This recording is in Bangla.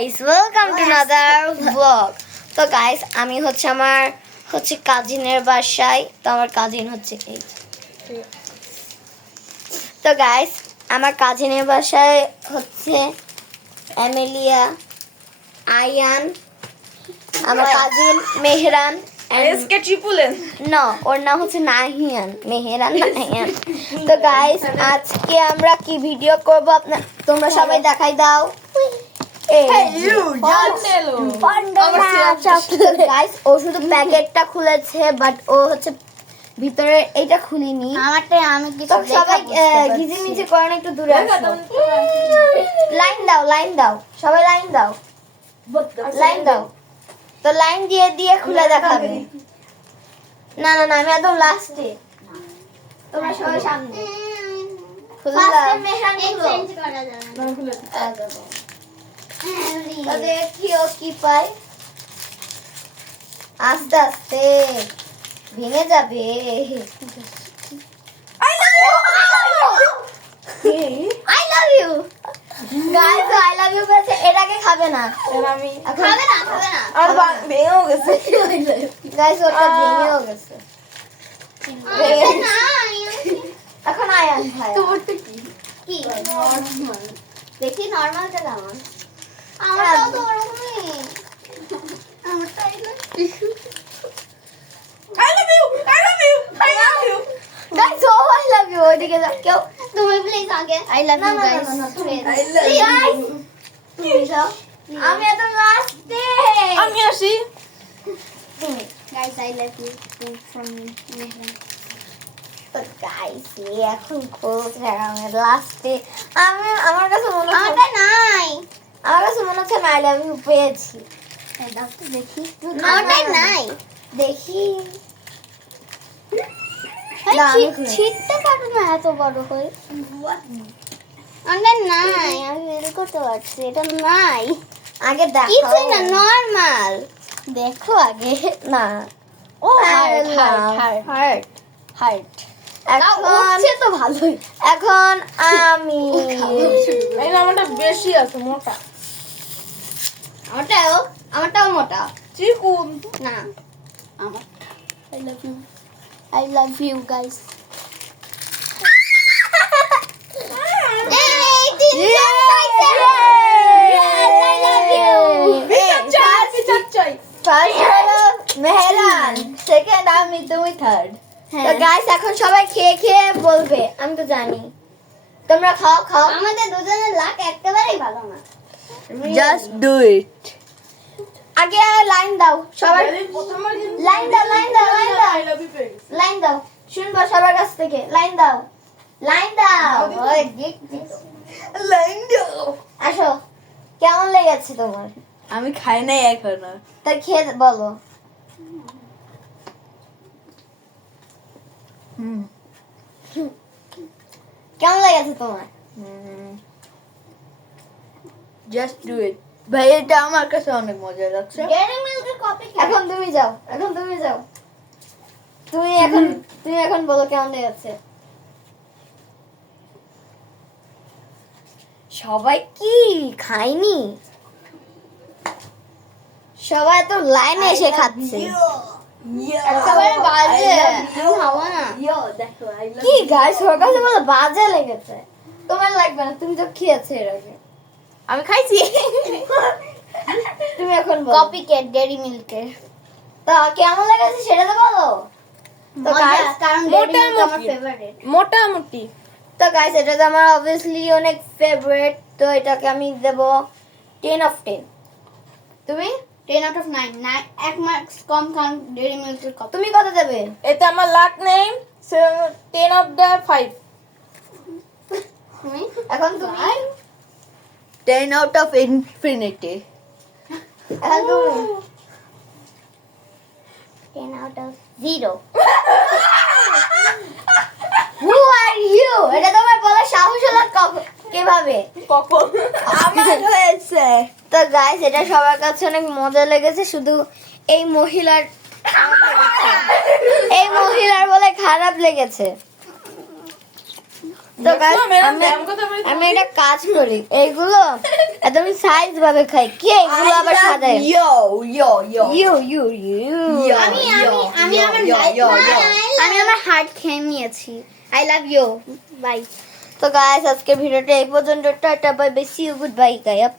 Guys, welcome to another blog. তো গাইস, আমি আমার কাজিনের বাসায়। তো আমার কাজিন এই। তো গাইস, আমার কাজিনের বাসায় এমিলিয়া, আয়ান, আমার cousin Mehran. SK triple N না, ওর নাম নাহিয়ান, মেহরান নাহিয়ান। তো গাইস, আজকে আমরা কি ভিডিও করব তোমরা সবাই দেখাই দাও। গাইস, ও শুধু প্যাকেটটা খুলেছে, বাট ও ভিতরে এইটা খুলিনি। আমি তো সবাই ঘিজিমিজি করেন, একটু দূরে আসো। লাইন দাও, লাইন দাও, সবাই লাইন দাও, লাইন দাও। তো লাইন দিয়ে দিয়ে খুলে দেখাবে। না না না, আমি একদম লাস্টে, তোমরা সবাই সামনে খুলে দাও। তো দেখি ও কি পায়। আস্তে আস্তে ভেঙে যাবে। I love you guys, I love you বলছে। এটাকে খাবে না, আমি খাবে না আর ভেঙেও গেছে গাইস, ওটা ভেঙেও গেছে। এখন আয়ান খায়। তোমারটা কি কি দেখি নরমালটা কেমন। আমারটাও তো ওরকমই। আমারটা I love you I love you I love you guys, ও I love you ওইদিকে যাও কেউ। তুমি প্লিজ আগে I love you guys I love Guys, you তুমি যাও, আমি একদম লাস্টে। আমি আসি তুমি guys I love you from Mehran. তো গাইস, এখন খুলছে আমি লাস্টে। আমার কাছে মনে হচ্ছে আমারটা নাই। আমি I love you পেয়েছি। ডাক্তার দেখি না, আমারটা না, না। নাই। দেখি না, আমি খুলে- ছিটটা কাটো না এত বড় করে। আমারটা নাই, আমি বের করতে পারছি এটা নাই। আগে দেখো। কিছুই না, নরমাল। দেখো আগে। না, ও হার্ট হার্ট হার্ট হার্ট। এখন উঠছে তো ভালোই। এখন আমি এই না আমারটা বেশি আছে মোটা আমারটাও মোটা চিকুন না। আমার I love you guys. First হলো মেহরান, সেকেন্ড আমি, তুমি থার্ড। তো হ্যাঁ। গাইস, এখন সবাই খেয়ে খেয়ে বলবে। আমি তো জানি, তোমরা খাও খাও। আমাদের দুজনের লাক একেবারেই ভালো না। ডু ইট আগে লাইন দাও সবাই, লাইন দাও, লাইন দাও, লাইন দাও, লাইন দাও। শুনবো সবার কাছ থেকে। লাইন দাও, লাইন দাও। ওই দিক দিক। আসো, কেমন লেগেছে তোমার? আমি খাই নাই এখনো তা খেয়ে বলো। কেমন লেগেছে তোমার? জাস্ট ডু ইট ভাই, এটা আমার কাছে অনেক মজা লাগছে। ডেয়ারি মিল্কের কপি এখন তুমি যাও, এখন তুমি যাও। তুমি এখন বলো কেমন লেগেছে। সবাই কি খায়নি? সবাই তো লাইনে এসে খাচ্ছে। একেবারে বাজে। আমি খাবো না। কি গাইস, ওর কাছে বলো বাজে লেগেছে। তোমার লাগবে না, তুমি তো খেয়েছো এর আগে। আমি খাইছি তুমি এখন বলো। কপি কেট ডেয়ারি মিল্কের। তা কেমন লেগেছে সেটা তো বলো। তো guys, কারণ ডেয়ারি মিল্ক আমার মোটামুটি। ফেভারিট। মোটামুটি তো গাইস, এটা তো আমার অবভিয়াসলি অনেক ফেভারিট। তো এটাকে আমি দেব 10 of 10। তুমি 10 out of 9 এক মার্কস কম কারণ ডেয়ারি মিল্কের কপি। তুমি কত দেবে? এতে আমার লাক নেই 10 অফ দ্য 5 তুমি এখন তুমি 10 আউট অফ ইনফিনিটি এখন তুমি 10 out of 0। Who are you? এটা তোমার বলার সাহস হলো কিভাবে? কখন আমার হয়েছে। তো গাইস, এটা সবার কাছে অনেক মজা লেগেছে। শুধু এই মহিলার বলে খারাপ লেগেছে। তো guys, আমি একটা কাজ করি, এইগুলো একদম সাইজ ভাবে খাই, কি এইগুলো আবার সাজাই। Yo yo yo you you you আমি আমার হার্ট খেয়ে নিয়েছি। I love you. বাই। তো গাইস, আজকে ভিডিওটা এই পর্যন্ত। Tata, bye bye, see you, goodbye guys.